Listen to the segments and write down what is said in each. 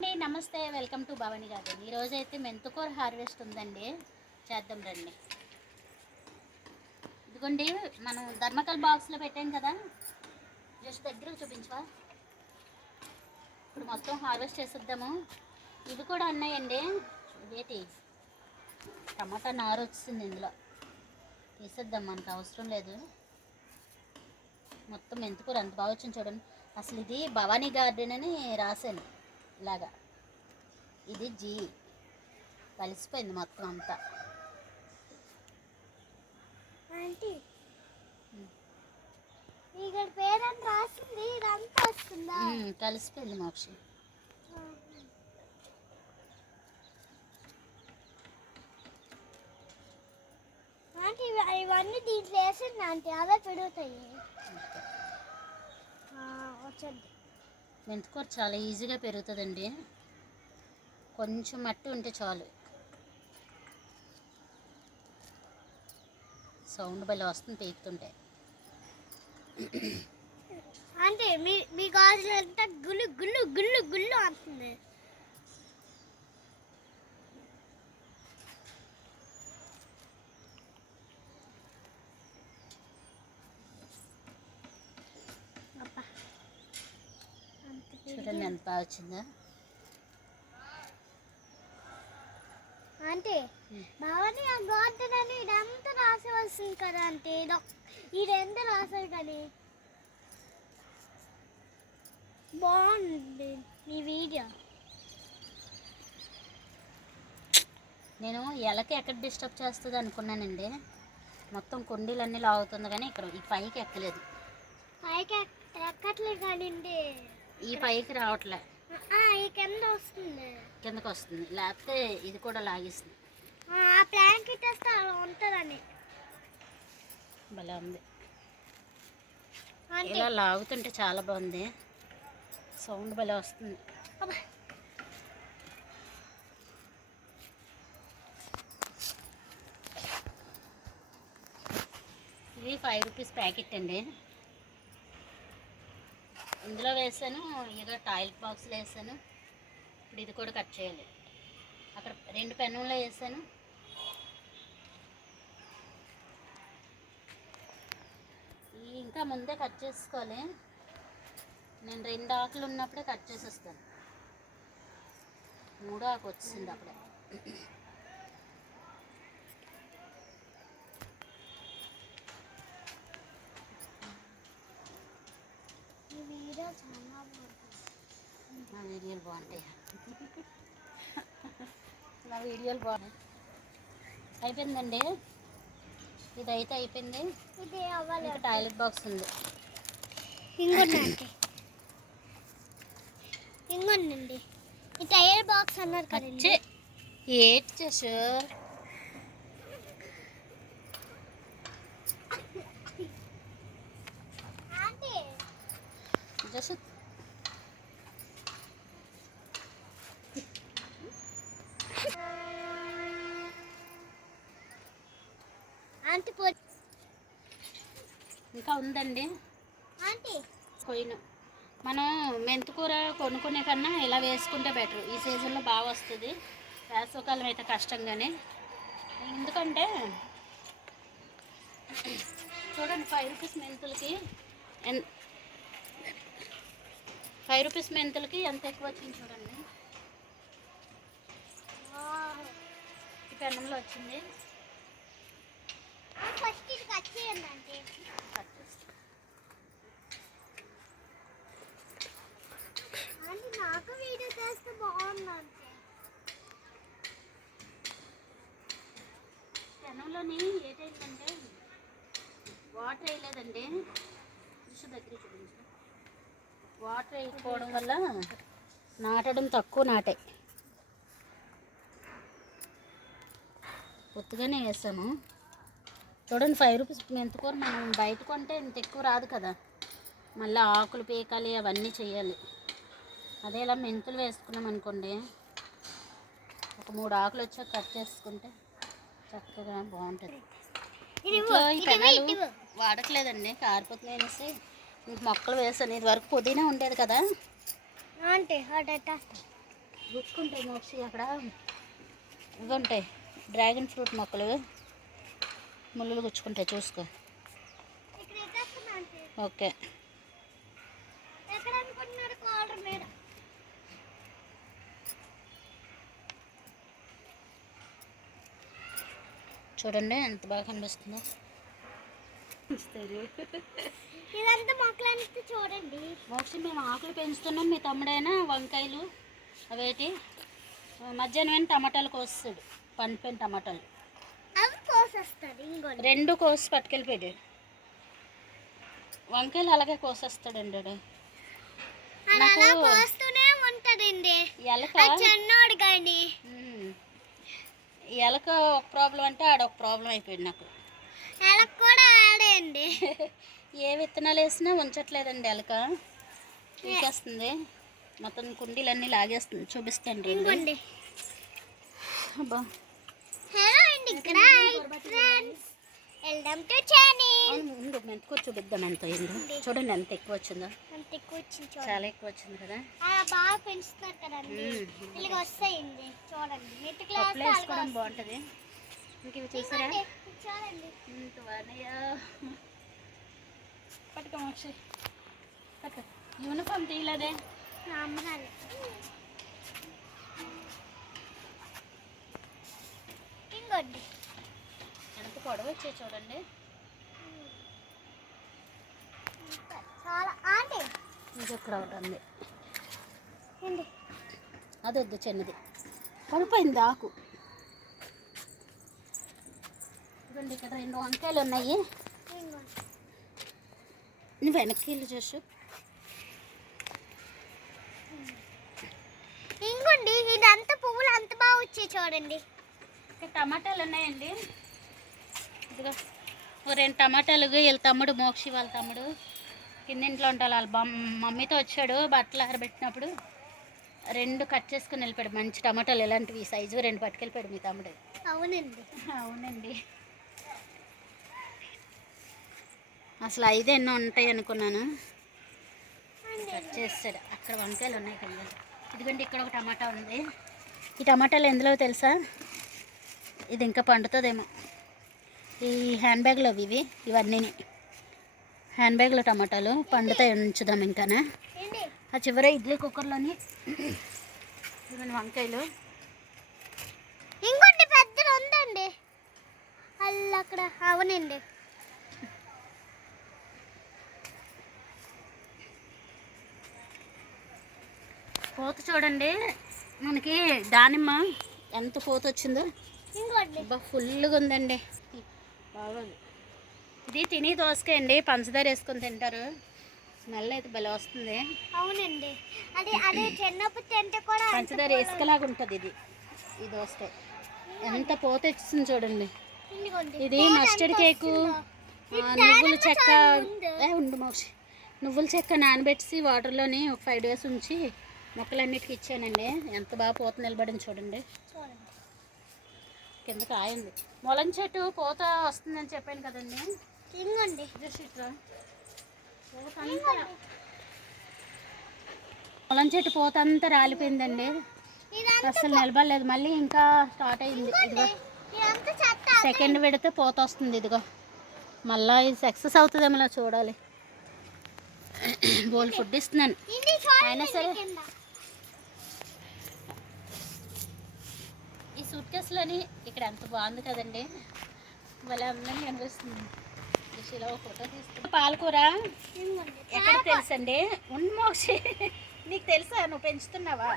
అండి నమస్తే. Welcome to Bhavani garden. ఈరోజు అయితే మెంతుకూర హార్వెస్ట్ ఉందండి. చేద్దాం రండి. ఇదిగోండి మనం ధర్మకల్ బాక్స్లో పెట్టాం కదా. జస్ట్ దగ్గర చూపించవా? ఇప్పుడు మొత్తం హార్వెస్ట్ చేసేద్దాము. ఇవి కూడా ఉన్నాయండి ఏంటి టమాటా నారు వచ్చింది ఇందులో. తీసేద్దాం మనకు అవసరం లేదు. మొత్తం మెంతుకూర ఎంత బాగా వచ్చింది చూడండి. అసలు ఇది భవానీ గార్డెన్ అని రాశాను. ఇలాగా ఇది జీ కలిసిపోయింది మొత్తం అంతా. ఆంటీ. ఇక్కడ రాసింది ఇదంతా వస్తుందా? కలిసిపోయింది మోక్షి. ఆంటీ ఇవ- ఇవన్నీ దీంట్లో వేసింది ఆంటీ అవే పెరుగుతాయి. వచ్చేది మెంతికూర చాలా ఈజీగా పెరుగుతుందండి. కొంచెం మట్టి ఉంటే చాలు. సౌండ్ భలే వస్తుంది పీకుతుంటే. అంటే మీ మీ గాజులు అంతా గుళ్ళు గుళ్ళు గుళ్ళు గుళ్ళు అంటుంది అబ్బా. అంత చూడండి ఎంత బాగా వచ్చిందో? ఆంటీ భవాని ఆ గార్డెన్ అని ఇదంతా రాసి వస్తుంది కదా అంటే ఇదంతా రాశారు కానీ? బాగుంది మీ వీడియో. నేను ఎలకి ఎక్కడ డిస్టర్బ్ చేస్తుంది అనుకున్నానండి. మొత్తం కుండీలన్నీ లాగుతుంది కానీ ఇక్కడ ఈ పైకి ఎక్కలేదు. పైకి ఎక్క- ఎక్కట్లేదు కానీ ఈ పైకి రావట్లే. కింద వస్తుంది. కిందకు వస్తుంది. లేకపోతే ఇది కూడా లాగిస్తుంది. ఆ ఇట్టేస్తే అలా ఉంటుందని. భలే ఉంది. ఇలా లాగుతుంటే చాలా బాగుంది. సౌండ్ భలే వస్తుంది. ఇది ఫైవ్ రూపీస్ ప్యాకెట్ అండి. ఇందులో వేసాను ఇక టాయిలెట్ బాక్స్లో వేసాను. ఇప్పుడు ఇది కూడా కట్ చేయాలి. అక్కడ రెండు పెన్నుల్లో వేసాను. ఇంకా ముందే కట్ చేసుకోవాలి. నేను రెండు ఆకులు ఉన్నప్పుడే కట్ చేసేస్తాను. మూడో ఆకు వచ్చింది అప్పుడే. నా వీడియోలు బాగుంటాయి. నా వీడియోలు బాగున్నాయి. అయిపోయిందండి? ఇది అయితే అయిపోయింది. ఇది అవ్వాలి టాయిలెట్ బాక్స్ ఉంది. ఇంకొండి అంటే ఇంకొండి ఈ టైర్ బాక్స్ అన్నారు కదండి. ఏట్ చేసు ఆంటీ జస్ట్ ఆంటీ ఇంకా ఉందండి. ఆంటీ. కొయ్యను. మనం మెంతికూర కొనుక్కునే కన్నా ఇలా వేసుకుంటే బెటర్. ఈ సీజన్లో బాగా వస్తుంది. వేసవకాలం అయితే కష్టంగానే. ఎందుకంటే చూడండి ఫైవ్ రూపీస్ మెంతులకి ఫైవ్ రూపీస్ మెంతులకి ఎంత ఎక్కువ వచ్చింది చూడండి. ఈ పెన్నంలో వచ్చింది. ఫస్ట్ ఇది కట్ చేయండి కట్ నాకు వీడియో చేస్తే బాగుంది పెనంలోని ఏటైందంటే వాటర్ వేయలేదండి దగ్గర చూపించు. వాటర్ వేయకపోవడం వల్ల నాటడం తక్కువ నాటాయి కొత్తగానే వేసాము చూడండి ఫైవ్ రూపీస్ మెంతుకూర మనం బయట కొంటే ఇంత ఎక్కువ రాదు కదా. మళ్ళీ ఆకులు పీకాలి అవన్నీ చేయాలి అదే ఇలా మెంతులు వేసుకున్నాం అనుకోండి. ఒక మూడు ఆకులు వచ్చాక కట్ చేసుకుంటే చక్కగా బాగుంటుంది. ఇంట్లో ఈ పెనాలు. వాడట్లేదండి కారిపోతున్నాయి అనేసి. ఇంక మొక్కలు వేసాను ఇది వరకు పుదీనా ఉండేది కదా. గుచ్చుకుంటాయి మోక్షి అక్కడ. ఇవి ఉంటాయి డ్రాగన్ ఫ్రూట్ మొక్కలు. ముళ్ళులు గుచ్చుకుంటాయి చూసుకో. ఓకే. చూడండి ఎంత బాగా కనిపిస్తుందో. ఇదంతా చూడండి. మోక్షి మేము ఆకులు పెంచుతున్నాం మీ తమ్ముడైనా వంకాయలు అవేటి? మధ్యాహ్నం టమాటాలు కోస్తాడు. పండిపోయిన టమాటాలు. రెండు కోసి పట్టుకెళ్ళిపోయాడు వంకాయలు అలాగే కోసేస్తాడండి నాకు- ఉంటదండి. ఎలక ఎలక ఒక ప్రాబ్లం అంటే ఆడ ఒక ప్రాబ్లం అయిపోయాడు నాకు. అలా కూడా ఆడేయండి ఏ విత్తనాలు వేసినా ఉంచట్లేదండి ఎలక. పీకేస్తుంది మొత్తం కుండీలన్నీ లాగేస్తుంది. చూపిస్తాను రండి. అబ్బా. ఇక్కడ ఫ్రెండ్స్ వెళ్దాం టు అవును, ఉండు మెంతుకూర చూపిద్దాం ఎంత అయిందో చూడండి ఎంత ఎక్కువ వచ్చిందో. అంత ఎక్కువ వచ్చింది చూడండి. చాలా ఎక్కువ వచ్చింది కదా. ఆ, బాగా పెంచుతున్నారు కదండి. ఇలాగ వస్తాయింది చూడండి. మెట్టు క్లాస్ వేసుకోవడం బాగుంటుంది. ఇంక ఇవి చూసారా? చూడండి. ఇంత బాగున్నాయా పట్టుకో మోక్షి. పట్టుకో. యూనిఫామ్ తీయలేదే? నా ఇంకోండి ఎంత పొడవు వచ్చాయి చూడండి. చాలా ఆంటీ. ఇది ఇక్కడ అది వద్దు చిన్నది. పడిపోయింది ఆకు. చూడండి ఇక్కడ రెండు వంకాయలు ఉన్నాయి. నువ్వు వెనక్కి వెళ్ళి చూసు ఇంకోండి ఇదంతా పువ్వులు అంత బాగా వచ్చాయి చూడండి. ఇక్కడ టమాటాలు ఉన్నాయండి. ఇదిగో రెండు టమాటాలు వీళ్ళ తమ్ముడు మోక్షి వాళ్ళ తమ్ముడు. కిందింట్లో ఉంటారు వాళ్ళ బమ్ మమ్మీతో వచ్చాడు బట్టలు ఆరబెట్టినప్పుడు రెండు కట్ చేసుకుని వెళ్ళిపోయాడు. మంచి టమాటాలు ఇలాంటివి సైజు రెండు పట్టుకెళ్ళిపోయాడు మీ తమ్ముడు. అవునండి. అవునండి. అసలు ఐదు ఎన్నో ఉంటాయి అనుకున్నాను. కట్ చేస్తాడు. అక్కడ వంకాయలు ఉన్నాయి కదా ఇదిగోండి ఇక్కడ ఒక టమాటా ఉంది. ఈ టమాటాలు ఎందులో తెలుసా? ఇది ఇంకా పండుతుందేమో. ఈ హ్యాండ్ బ్యాగ్లో ఇవి ఇవన్నీ హ్యాండ్ బ్యాగ్లో టమాటాలు పండుతాయి ఉంచుదాం ఇంకానా? ఆ చివర ఇడ్లీ కుక్కర్లోని ఇవన్నీ వంకాయలు. ఇంకోటి పెద్దది ఉందండి అల్ల అక్కడ అవునండి పూత చూడండి మనకి దానిమ్మ ఎంత పూత వచ్చిందో. ఫుల్గా ఉందండి. బాగుంది. ఇది తిని దోసకాయ అండి పంచదార వేసుకొని తింటారు. స్మెల్ అయితే భలే వస్తుంది. అవునండి. అది అది చిన్నప్పుడు తింటే కూడా అంత పంచదార ఇసుకలాగా ఉంటుంది ఇది ఈ దోసకాయ. ఎంత పూత వచ్చింది చూడండి. ఇది మస్టర్డ్ కేకు. నువ్వుల చెక్క. ఉండు మోక్షి నువ్వుల చెక్క నానబెట్టి వాటర్లోని ఒక ఫైవ్ డేస్ ఉంచి మొక్కలన్నిటికి ఇచ్చానండి. ఎంత బాగా పూత నిలబడింది చూడండి. చూడండి. కింద కాయంది మొలం చెట్టు పూత వస్తుందని చెప్పాను కదండి. అంతా పొలం చెట్టు. పూత అంతా రాలిపోయిందండి. అసలు నిలబడలేదు. మళ్ళీ ఇంకా స్టార్ట్ అయింది. ఇదిగో. సెకండ్ పెడితే పూత వస్తుంది. ఇదిగో. మళ్ళీ ఇది సక్సెస్ అవుతుందేమో చూడాలి. బోల్ ఫుడ్ ఇస్తున్నాను. అయినా సరే. కింద. ఈ సూట్ కేసులోని ఇక్కడ ఎంత బాగుంది కదండి. భలే అందంగా ఇలా ఒక ఫోటో తీసుకుంటే పాలకూర. ఎక్కడ తెలుసండి? ఉన్న మోక్షి. నీకు తెలుసా? నువ్వు పెంచుతున్నావా.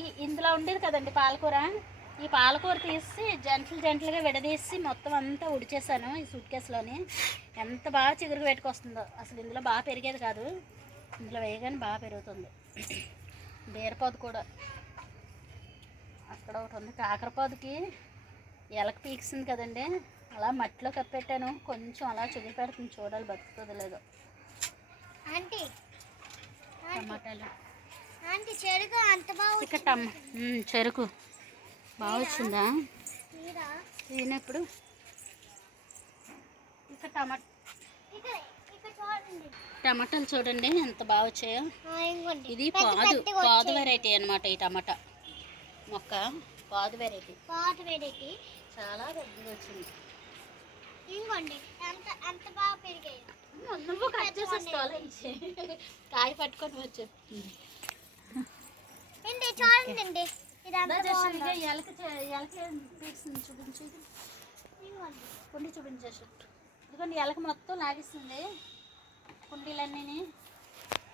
ఈ ఇందులో ఉండేది కదండి పాలకూర. ఈ పాలకూర తీసి జంటలు జంటలుగా విడదీసి మొత్తం అంతా ఉడిచేసాను ఈ సూట్ కేసులోని ఎంత బాగా చిగురు పెట్టుకొస్తుందో. అసలు ఇందులో బాగా పెరిగేది కాదు. ఇందులో వేయగానే బాగా పెరుగుతుంది. బీరపాదు కూడా. అక్కడ ఒకటి ఉంది. కాకరపాదుకి ఎలక పీక్సింది కదండి. అలా మట్టిలో కప్పెట్టాను. కొంచెం అలా చిగురు పెడుతుంది. చూడాలి బతుకుతుందో లేదో. టమాటాలు. చెరుకు అంత బాగా ఇక్కడ టమ్ ఉమ్, చెరుకు. బాగా వచ్చిందా? తినప్పుడు. టమాటా టమాటాలు చూడండి. ఎంత బాగా వచ్చాయో. ఇది పాదు పాదు. వెరైటీ అన్నమాట ఈ టమాటా. మొక్క పాదు వెరైటీ పాత వేడేటి చాలా పెద్దగా వచ్చింది. ఇంకోండి ఎంత ఎంత బాగా పెరిగాయి? నువ్వు కట్ చేసేసుకోవాలి కాయ పట్టుకొని వచ్చి ఏంటి చూడండి. ఇది అంత బాగుందా? ఎలక ఎలక పీక్సింది చూపించు. ఇంకోండి. కుండి చూపించేసి ఇదిగోండి ఎలక మొత్తం లాగిస్తుంది కుండీలన్నీ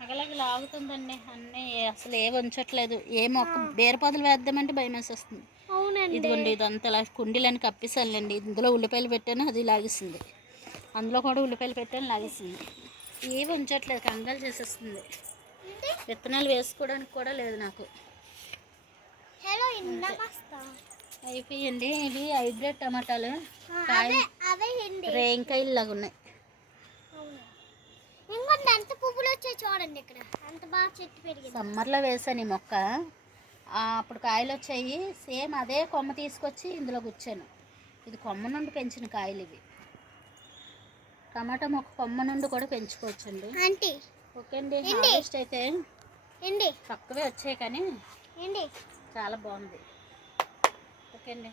అగలగి లాగుతుందండి. అన్నీ అసలు ఏ ఉంచట్లేదు. ఏ మొక్క బీరపాదులు వేద్దామంటే భయం వేసేస్తుంది అవునండి. ఇదిగోండి ఇదంతా ఇలా కుండీలని కప్పిస్తానులేండి ఇందులో ఉల్లిపాయలు పెట్టాను అది లాగిస్తుంది అందులో కూడా ఉల్లిపాయలు పెట్టాను లాగిస్తుంది ఏవి ఉంచట్లేదు కంగాలు చేసేస్తుంది? విత్తనాలు వేసుకోవడానికి కూడా లేదు నాకు. అయిపోయండి ఇవి హైబ్రిడ్ టమాటాలు. కాయ రేంకాయలు లాగా ఉన్నాయి. ఇంకోటి ఎంత పువ్వులు వచ్చాయి చూడండి ఇక్కడ. అంత బాగా చెట్టు పెరిగింది. సమ్మర్లో వేసాను ఈ మొక్క. అప్పుడు కాయలు వచ్చాయి. సేమ్ అదే కొమ్మ తీసుకొచ్చి ఇందులో గుచ్చాను. ఇది కొమ్మ నుండి పెంచిన కాయలు ఇవి. టమాటా మొక్క కొమ్మ నుండి కూడా పెంచుకోవచ్చండి. ఆంటీ. ఓకే అండి? హార్వెస్ట్ అయితే ఏంటి? తక్కువే వచ్చాయి కానీ చాలా బాగుంది. ఓకే అండి.